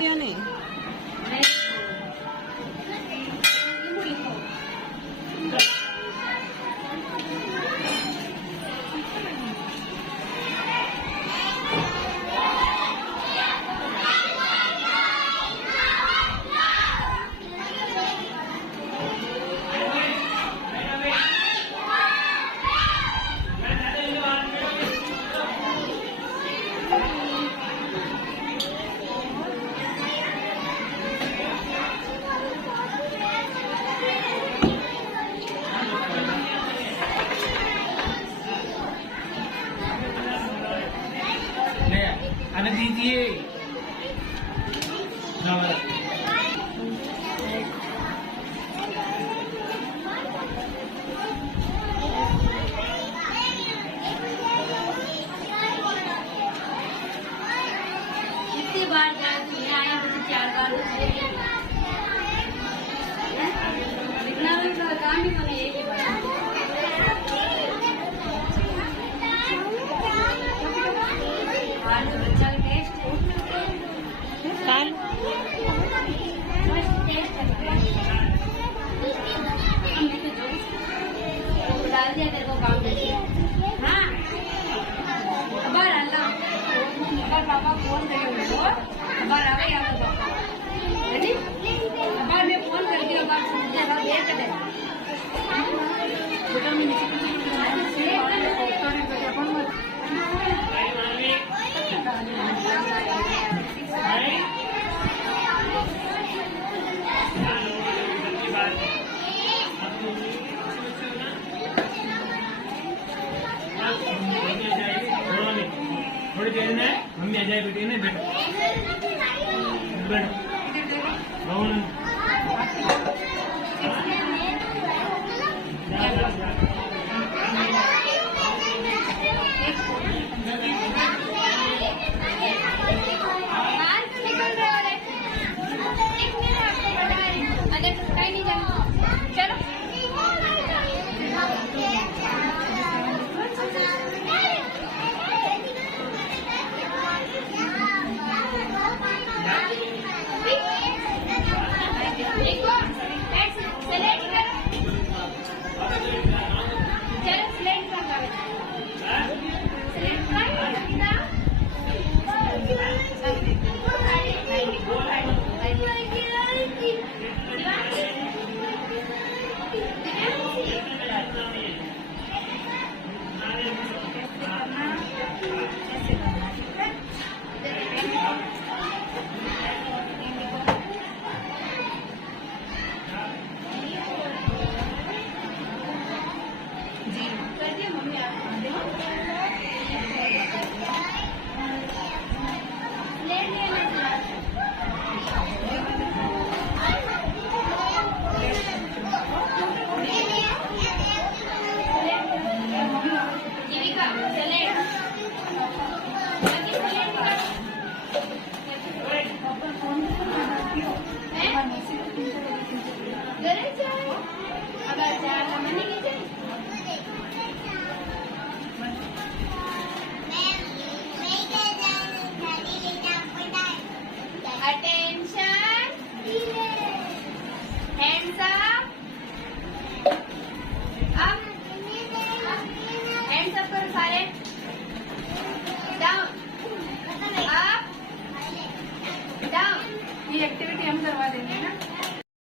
क्या नहीं आने दीजिए कितनी बार जाए तो यहाँ आए तो 4 बार इतना काम ही मैंने एक ही बार बच्चा टेस्ट डाल दिया तेरे को काम करके हाँ अबार अल्लाह अबार पापा फोन करे हो अबार आ गई आप पापा है अबार मैं फोन कर दिया अबार सुनते हैं देर कर दे बेटा मैं नीचे थोड़ी देर में मम्मी आ जाए बेटी ने बैठो एक्टिविटी हम करवा देंगे ना।